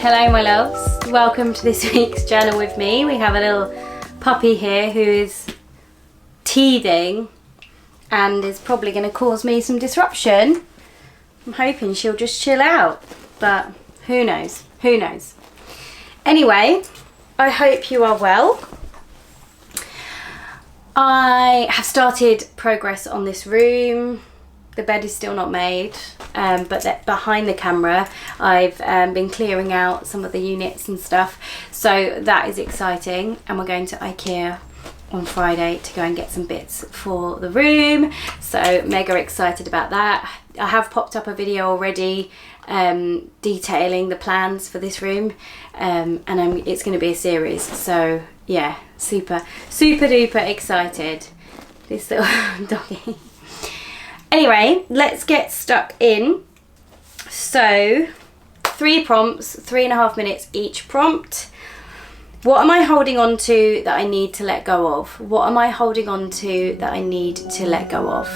Hello my loves, welcome to this week's journal with me. We have a little puppy here who is teething and is probably going to cause me some disruption. I'm hoping she'll just chill out, but who knows, who knows. Anyway, I hope you are well. I have started progress on this room. The bed is still not made, but behind the camera I've been clearing out some of the units and stuff, so that is exciting. And we're going to IKEA on Friday to go and get some bits for the room, so mega excited about that. I have popped up a video already detailing the plans for this room, and it's going to be a series, so yeah, super duper excited. This little doggy. Anyway, let's get stuck in. So 3 prompts, 3.5 minutes each prompt. What am I holding on to that I need to let go of? What am I holding on to that I need to let go of?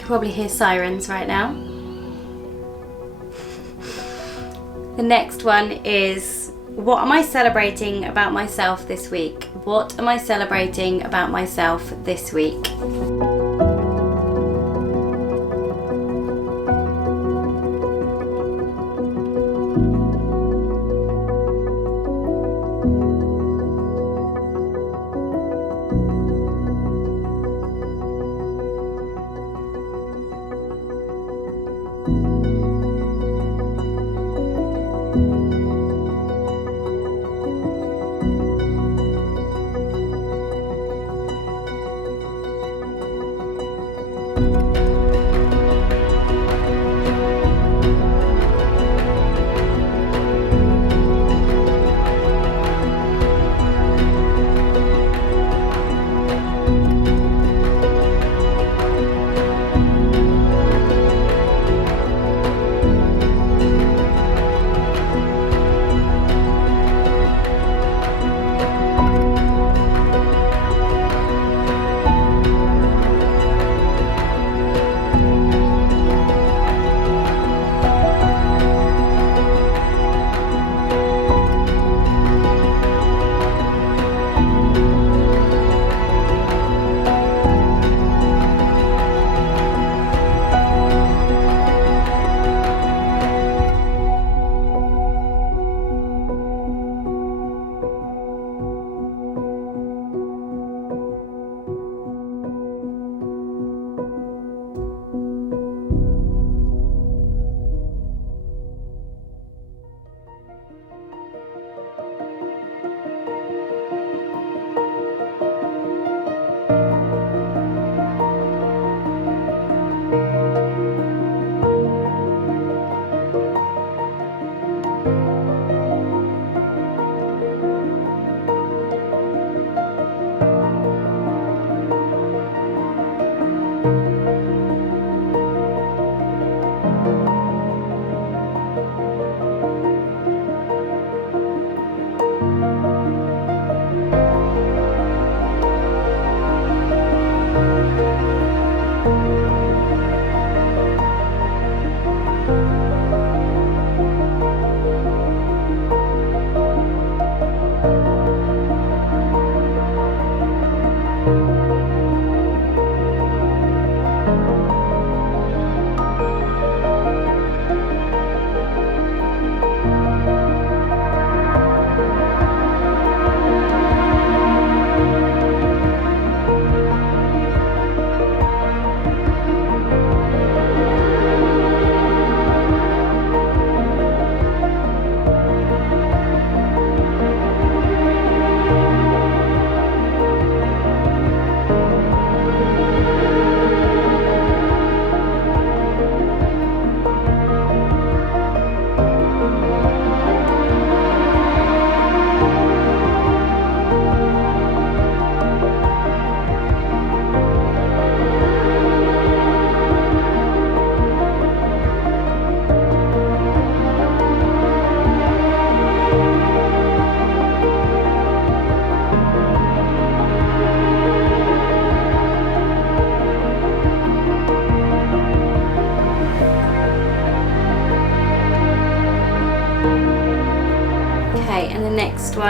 Probably hear sirens right now. The next one is, what am I celebrating about myself this week? What am I celebrating about myself this week?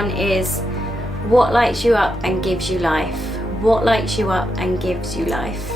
one is, what lights you up and gives you life? What lights you up and gives you life?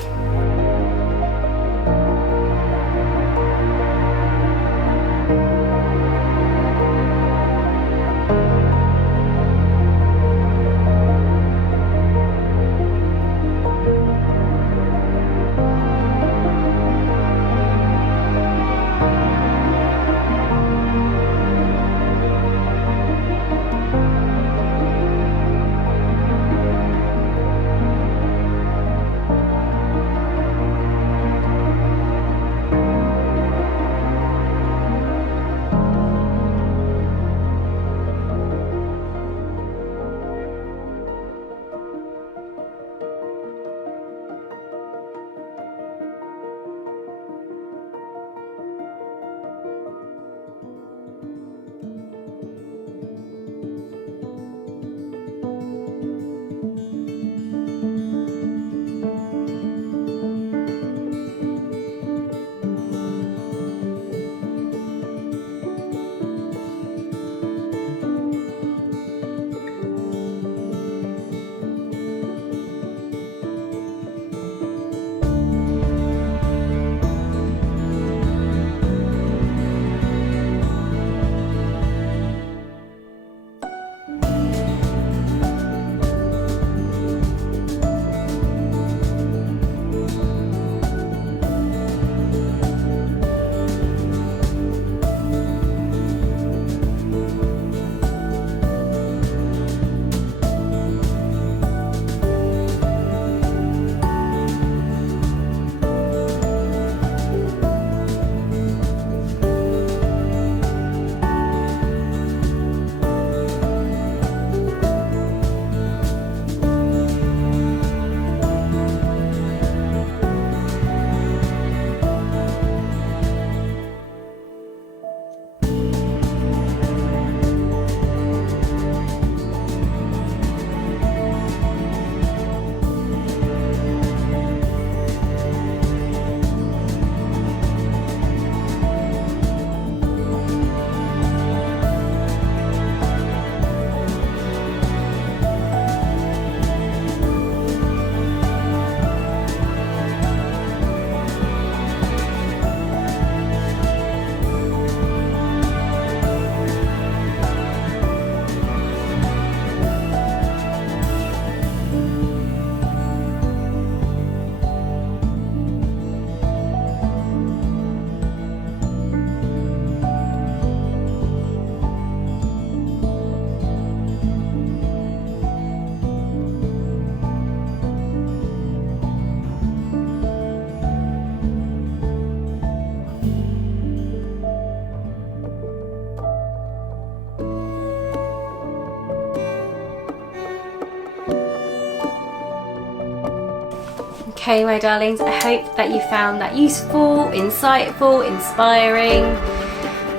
Okay, my darlings, I hope that you found that useful, insightful, inspiring.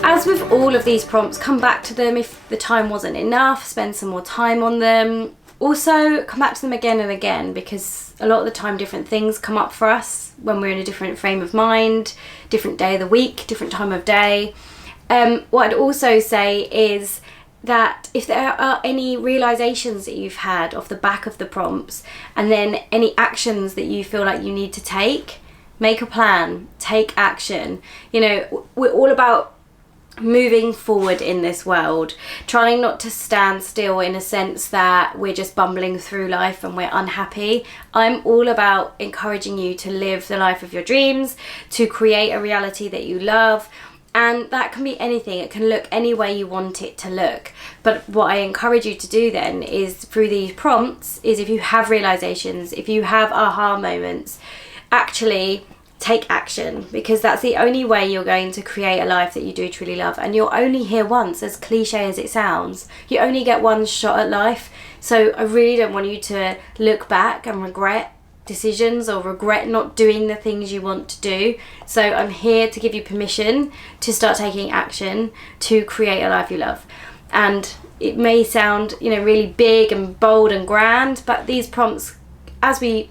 As with all of these prompts, come back to them if the time wasn't enough, spend some more time on them. Also, come back to them again and again, because a lot of the time different things come up for us when we're in a different frame of mind, different day of the week, different time of day. What I'd also say is that if there are any realizations that you've had off the back of the prompts, and then any actions that you feel like you need to take, make a plan, take action. You know, we're all about moving forward in this world, trying not to stand still in a sense that we're just bumbling through life and we're unhappy. I'm all about encouraging you to live the life of your dreams, to create a reality that you love. And that can be anything. It can look any way you want it to look. But what I encourage you to do then is, through these prompts, is if you have realizations, if you have aha moments, actually take action, because that's the only way you're going to create a life that you do truly love. And you're only here once, as cliche as it sounds. You only get one shot at life. So I really don't want you to look back and regret decisions or regret not doing the things you want to do. So I'm here to give you permission to start taking action to create a life you love. And it may sound, you know, really big and bold and grand, but these prompts, as we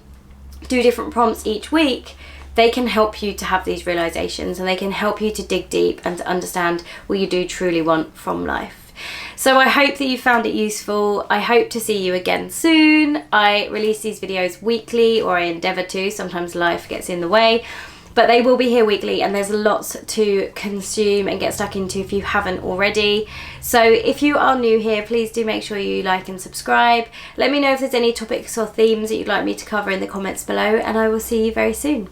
do different prompts each week, they can help you to have these realizations, and they can help you to dig deep and to understand what you do truly want from life. So I hope that you found it useful. I hope to see you again soon. I release these videos weekly, or I endeavour to. Sometimes life gets in the way. But they will be here weekly, and there's lots to consume and get stuck into if you haven't already. So if you are new here, please do make sure you like and subscribe. Let me know if there's any topics or themes that you'd like me to cover in the comments below, and I will see you very soon.